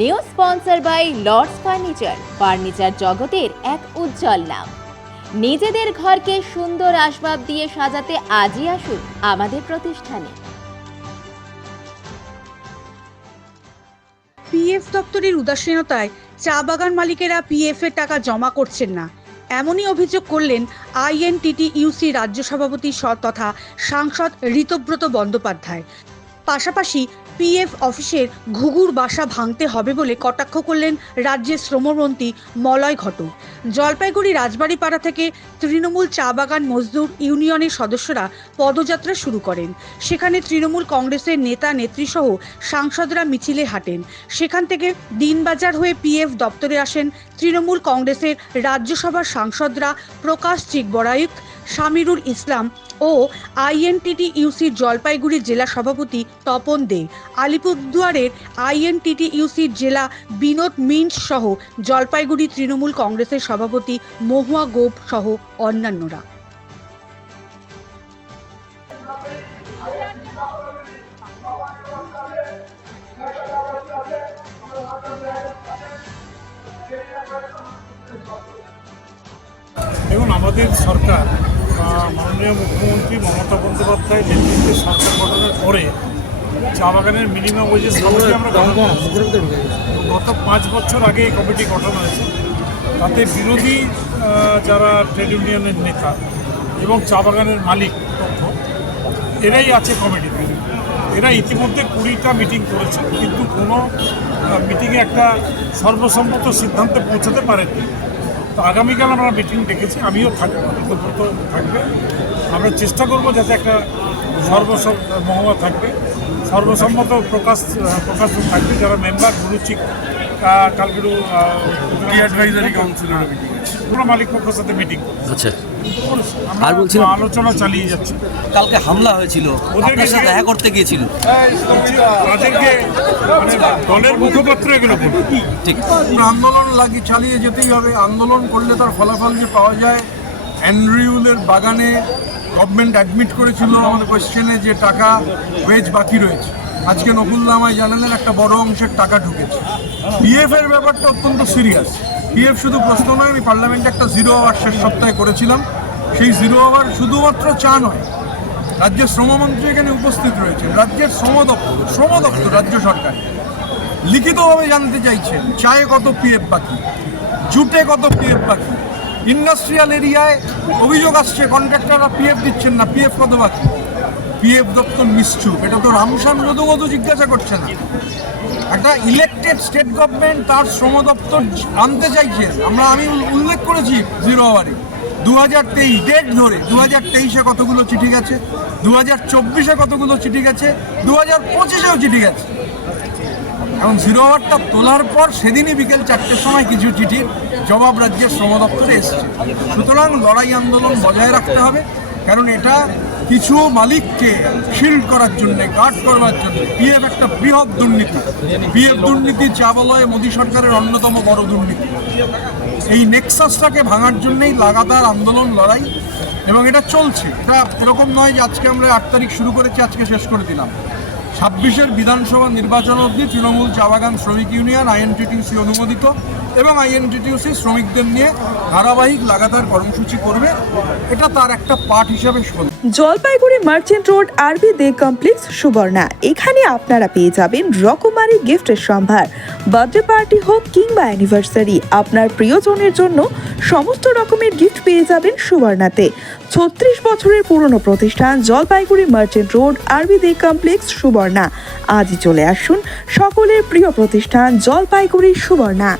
New sponsor by Lords furniture. Furniture জগতের এক উজ্জ্বল নাম। নিজেদের ঘরকে সুন্দর আসবাব দিয়ে সাজাতে আজই আসুন আমাদের প্রতিষ্ঠানে। পিএফ দপ্তরের উদাসীনতায় চা বাগান মালিকেরা পিএফ এর টাকা জমা করছেন না। এমনই অভিযোগ করলেন আইএনটিটি ইউসি রাজ্য সভাপতি তথা সাংসদ ঋতব্রত বন্দ্যোপাধ্যায়। পাশাপাশি পিএফ অফিসের ঘুঘুর বাসা ভাঙতে হবে বলে কটাক্ষ করলেন রাজ্যের শ্রমমন্ত্রী মলয় ঘটক। জলপাইগুড়ি রাজবাড়িপাড়া থেকে তৃণমূল চা বাগান মজদুর ইউনিয়নের সদস্যরা পদযাত্রা শুরু করেন। সেখানে তৃণমূল কংগ্রেসের নেতা, নেত্রীসহ সাংসদরা মিছিলে হাঁটেন। সেখান থেকে দিনবাজার হয়ে পিএফ দপ্তরে আসেন তৃণমূল কংগ্রেসের রাজ্যসভার সাংসদরা প্রকাশ চিকবড়ায়ুক সামিরুল ইসলাম ও আইএনটিটি ইউসির জলপাইগুড়ি জেলা সভাপতি তপন দে, আলিপুরদুয়ারের আইএনটিটি ইউসির জেলা বিনোদ মিন্স সহ জলপাইগুড়ি তৃণমূল কংগ্রেসের সভাপতি মহুয়া গোপ সহ অন্যান্যরা। দেখুন আমাদের সরকার মাননীয় মুখ্যমন্ত্রী মমতা বন্দ্যোপাধ্যায় নেতৃত্বে সরকার গঠনের পরে চা বাগানের মিনিমাম ওয়েজেস কমিটি আমরা। গত পাঁচ বছর আগে এই কমিটি গঠন হয়েছে। তাতে বিরোধী যারা ট্রেড ইউনিয়নের নেতা এবং চা বাগানের মালিক পক্ষ এরাই আছে কমিটিতে। এরা ইতিমধ্যে কুড়িটা মিটিং করেছে কিন্তু কোনো মিটিংয়ে একটা সর্বসম্মত সিদ্ধান্তে পৌঁছাতে পারেনি। তো আগামীকাল আমরা মিটিং ডেকেছি আমিও থাকব থাকবে। আমরা চেষ্টা করব যাতে একটা সর্বস মহমা থাকবে। সর্বসম্মত প্রকাশ প্রকাশ থাকবে, যারা মেম্বার গুরুচিক কালগুরু অ্যাডভাইজারি কাউন্সিলের পুরো মালিক পক্ষের সাথে মিটিং আচ্ছা। আর বলছিলাম- আলোচনা চালিয়ে যাচ্ছি। কালকে হামলা হয়েছিল। আপনার সাথে দেখা করতে গিয়েছিল। তাদেরকে মানে দলের মুখপাত্র এগুলো ঠিক। আন্দোলন লাগি চালিয়ে যেতেই হবে। আন্দোলন করলে তার ফলাফল যে পাওয়া যায় অ্যান্ড্রিউলের বাগানে গভর্নমেন্ট অ্যাডমিট করেছিল আমাদের কোয়েশ্চেনে যে টাকা ওয়েজ বাকি রয়েছে। আজকে নকুল্লা আমায় জানালেন একটা বড় অংশের টাকা ঢুকেছে। পিএফ এর ব্যাপারটা অত্যন্ত সিরিয়াস পিএফ শুধু প্রশ্ন নয়, আমি পার্লামেন্টে একটা জিরো আওয়ার শেষ সপ্তাহে করেছিলাম। সেই জিরো আওয়ার শুধুমাত্র চা নয়, রাজ্যের শ্রমমন্ত্রী এখানে উপস্থিত রয়েছেন, রাজ্যের শ্রম দপ্তর শ্রম দপ্তর, রাজ্য সরকার। লিখিতভাবে জানতে চাইছেন চায়ে কত পিএফ বাকি, জুটে কত পিএফ বাকি ইন্ডাস্ট্রিয়াল এরিয়ায় অভিযোগ আসছে কন্ট্রাক্টররা পিএফ দিচ্ছেন না পিএফ কত বাকি? পিএফ দপ্তর নিশ্চুপ, এটা তো রামসান মধু জিজ্ঞাসা করছে না। একটা ইলেকটেড স্টেট গভর্নমেন্ট তার শ্রম দপ্তর আনতে চাইছে। আমরা, আমি উল্লেখ করেছি জিরো আওয়ারে। দু হাজার তেইশ ডেট ধরে দু হাজার তেইশে কতগুলো চিঠি গেছে দু হাজার চব্বিশে কতগুলো চিঠি গেছে দু হাজার পঁচিশেও চিঠি গেছে। এখন জিরো আওয়ারটা তোলার পর সেদিনই বিকেল চারটের সময় কিছু চিঠির জবাব রাজ্যের শ্রম দপ্তরে এসছে। সুতরাং লড়াই আন্দোলন বজায় রাখতে হবে, কারণ এটা কিছু মালিককে শিল্ড করার জন্য গার্ড করবার জন্য। পিএফ একটা বৃহৎ দুর্নীতি। পিএফ দুর্নীতি চাবলয়ে মোদী সরকারের অন্যতম বড় দুর্নীতি। এই নেক্সাসটাকে ভাঙার জন্যই লাগাতার আন্দোলন, লড়াই, এবং এটা চলছে। এটা এরকম নয় যে আজকে আমরা আট তারিখ শুরু করেছি, আজকে শেষ করে দিলাম। ছাব্বিশের বিধানসভা নির্বাচন অবধি তৃণমূল চা বাগান শ্রমিক ইউনিয়ন আইএনটিটিউসি অনুমোদিত এবং আইএনটিটিউসি শ্রমিকদের নিয়ে ধারাবাহিক লাগাতার কর্মসূচি করবে। এটা তার একটা পার্ট হিসাবে শোনা। জলপাইগুড়ি মার্চেন্ট রোড, আরবি দে কমপ্লেক্স, সুবর্ণা। এখানে আপনারা পেয়ে যাবেন রকমারি গিফটের সম্ভার। বার্থডে পার্টি হোক কিংবা অ্যানিভার্সারি, আপনার প্রিয়জনের জন্য সমস্ত রকমের গিফট পেয়ে যাবেন সুবর্ণাতে। ছত্রিশ বছরের পুরনো প্রতিষ্ঠান জলপাইগুড়ি মার্চেন্ট রোড, আরবি দে কমপ্লেক্স সুবর্ণা। আজই চলে আসুন সকলের প্রিয় প্রতিষ্ঠান জলপাইগুড়ি সুবর্ণা।